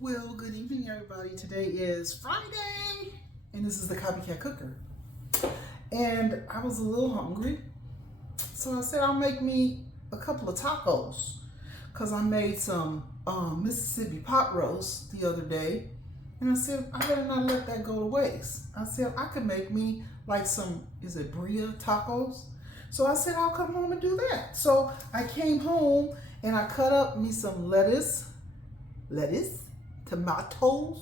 Well, good evening, everybody. Today is Friday, and this is the Copycat Cooker. And I was a little hungry, so I said I'll make me a couple of tacos, because I made some Mississippi pot roast the other day, and I said I better not let that go to waste. I said I could make me like some, is it Bria tacos? So I said I'll come home and do that. So I came home and I cut up me some lettuce, tomatoes,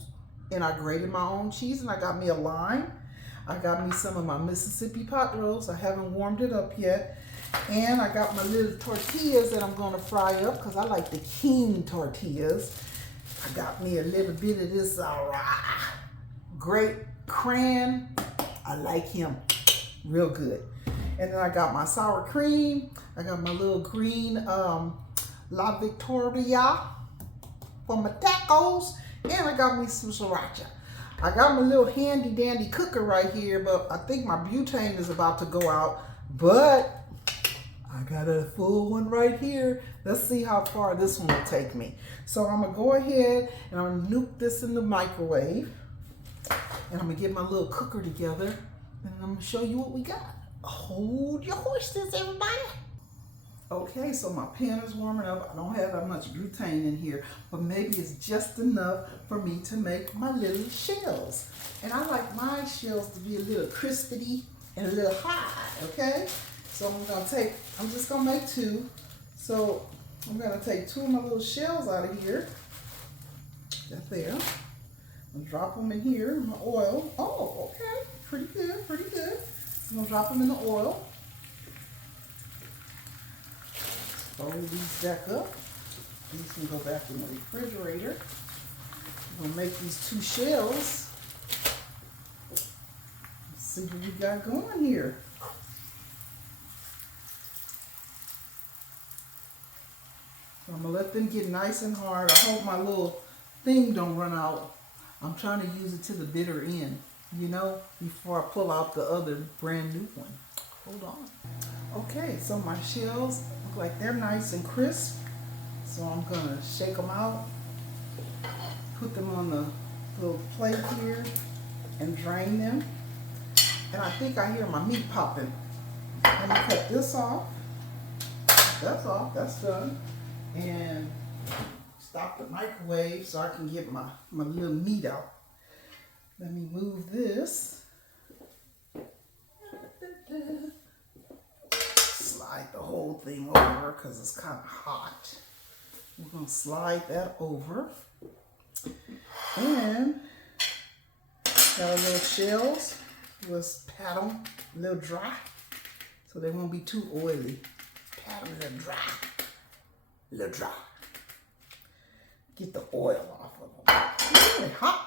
and I grated my own cheese, and I got me a lime. I got me some of my Mississippi pot roast. I haven't warmed it up yet. And I got my little tortillas that I'm gonna fry up because I like the king tortillas. I got me a little bit of this great cran. I like him real good. And then I got my sour cream. I got my little green La Victoria for my tacos, and I got me some sriracha. I got my little handy dandy cooker right here, but I think my butane is about to go out, but I got a full one right here. Let's see how far this one will take me. So I'm gonna go ahead and I'm gonna nuke this in the microwave, and I'm gonna get my little cooker together, and I'm gonna show you what we got. Hold your horses, everybody. Okay, so my pan is warming up. I don't have that much butane in here, but maybe it's just enough for me to make my little shells. And I like my shells to be a little crispy and a little hot, okay? So I'm just gonna make two. So I'm gonna take two of my little shells out of here. Right there. I'm gonna drop them in here in my oil. Oh, okay, pretty good, pretty good. I'm gonna drop them in the oil. Fold these back up. These can go back in the refrigerator. I'm gonna make these two shells. Let's see what we got going here. So I'm gonna let them get nice and hard. I hope my little thing don't run out. I'm trying to use it to the bitter end, you know, before I pull out the other brand new one. Hold on. Okay, so my shells look like they're nice and crisp. So I'm gonna shake them out, put them on the little plate here, and drain them. And I think I hear my meat popping. Let me cut this off. That's off, that's done. And stop the microwave so I can get my little meat out. Let me move this. Slide the whole thing over because it's kind of hot. We're going to slide that over. And got our little shells. Let's pat them a little dry so they won't be too oily. Pat them a little dry. A little dry. Get the oil off of them. It's really hot.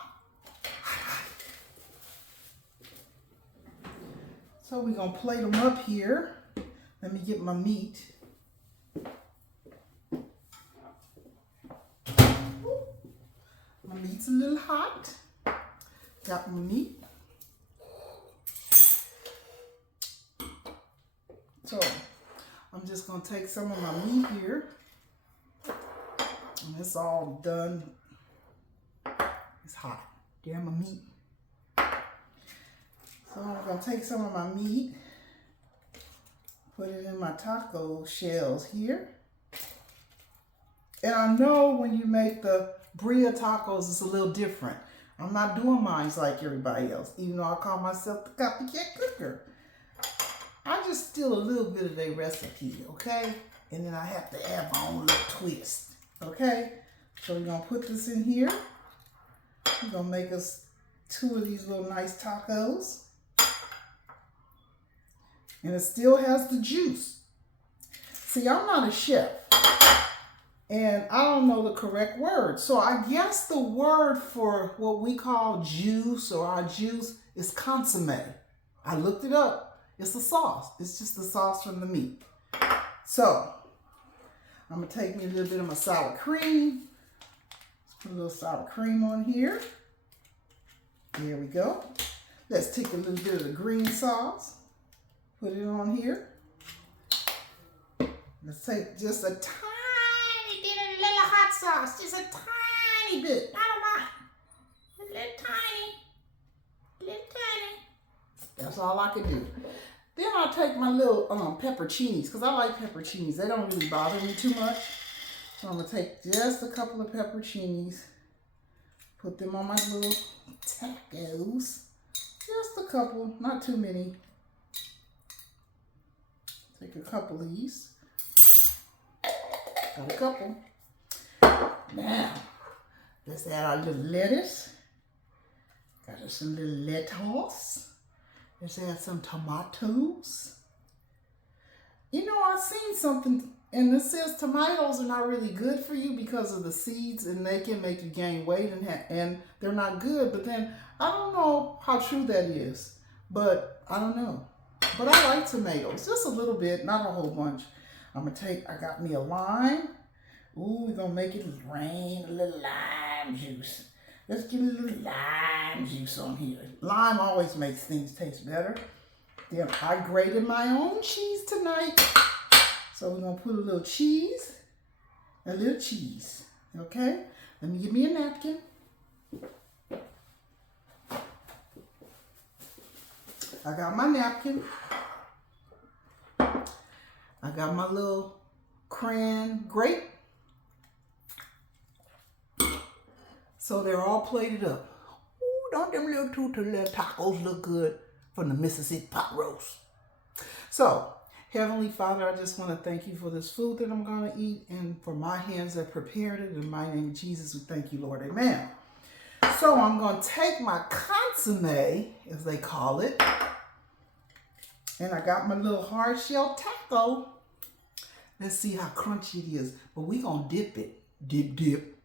So we're going to plate them up here. Let me get my meat. My meat's a little hot. Got my meat. So I'm just going to take some of my meat here. And it's all done. It's hot. Damn my meat. So I'm going to take some of my meat. Put it in my taco shells here. And I know when you make the Bria tacos, it's a little different. I'm not doing mine like everybody else, even though I call myself the Copycat Cooker. I just steal a little bit of their recipe, okay? And then I have to add my own little twist, okay? So we're gonna put this in here. We're gonna make us two of these little nice tacos. And it still has the juice. See, I'm not a chef, and I don't know the correct word. So I guess the word for what we call juice or our juice is consomme. I looked it up. It's a sauce. It's just the sauce from the meat. So I'm gonna take me a little bit of my sour cream. Let's put a little sour cream on here. There we go. Let's take a little bit of the green sauce. Put it on here. Let's take just a tiny bit of little hot sauce. Just a tiny bit. Not a That's all I could do. Then I'll take my little pepperoncinis, because I like pepperoncinis. They don't really bother me too much. So I'm going to take just a couple of pepperoncinis, put them on my little tacos. Just a couple, not too many. Take a couple of these. Got a couple. Now, let's add our little lettuce. Got us some little lettuce. Let's add some tomatoes. You know, I've seen something, and it says tomatoes are not really good for you because of the seeds, and they can make you gain weight, and they're not good. But then, I don't know how true that is, but I don't know. But I like tomatoes, just a little bit, not a whole bunch. I got me a lime. Ooh, we're gonna make it rain a little lime juice. Let's get a little lime juice on here. Lime always makes things taste better. Then I grated my own cheese tonight. So we're gonna put a little cheese. Okay? Let me give me a napkin. I got my napkin. I got my little cran grape. So they're all plated up. Ooh, don't them little tacos look good from the Mississippi pot roast. So, Heavenly Father, I just want to thank you for this food that I'm going to eat and for my hands that prepared it. In my name of Jesus, we thank you, Lord. Amen. So I'm going to take my consomme, as they call it, and I got my little hard shell taco. Let's see how crunchy it is. But we're going to dip it. Dip, dip.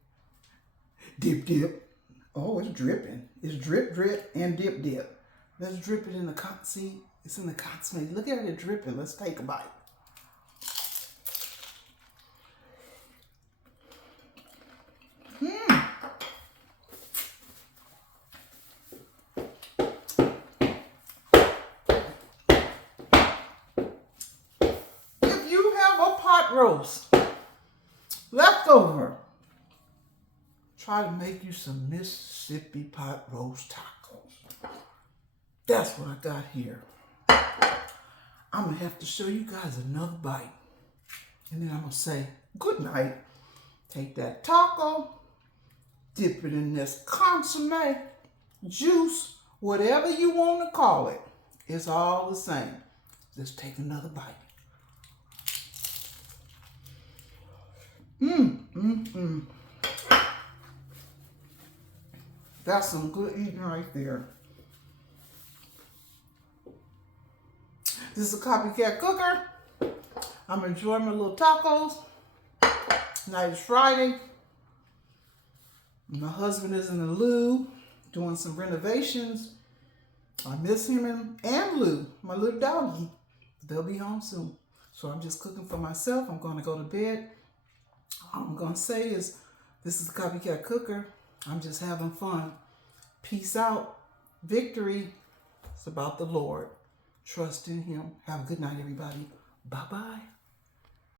Dip, dip. Oh, it's dripping. It's drip, drip, and dip, dip. Let's drip it in the consomme. See, it's in the consomme. Look at it dripping. Let's take a bite. If you have a pot roast left over, try to make you some Mississippi pot roast tacos. That's what I got here. I'm going to have to show you guys another bite. And then I'm going to say good night. Take that taco, dip it in this consomme, juice, whatever you want to call it. It's all the same. Let's take another bite. That's some good eating right there. This is a copycat cooker. I'm enjoying my little tacos. Tonight is Friday. My husband is in the loo doing some renovations. I miss him and Lou, my little doggy. They'll be home soon. So I'm just cooking for myself. I'm going to go to bed. All I'm going to say is, this is a copycat cooker. I'm just having fun. Peace out. Victory. It's about the Lord. Trust in Him. Have a good night, everybody. Bye-bye.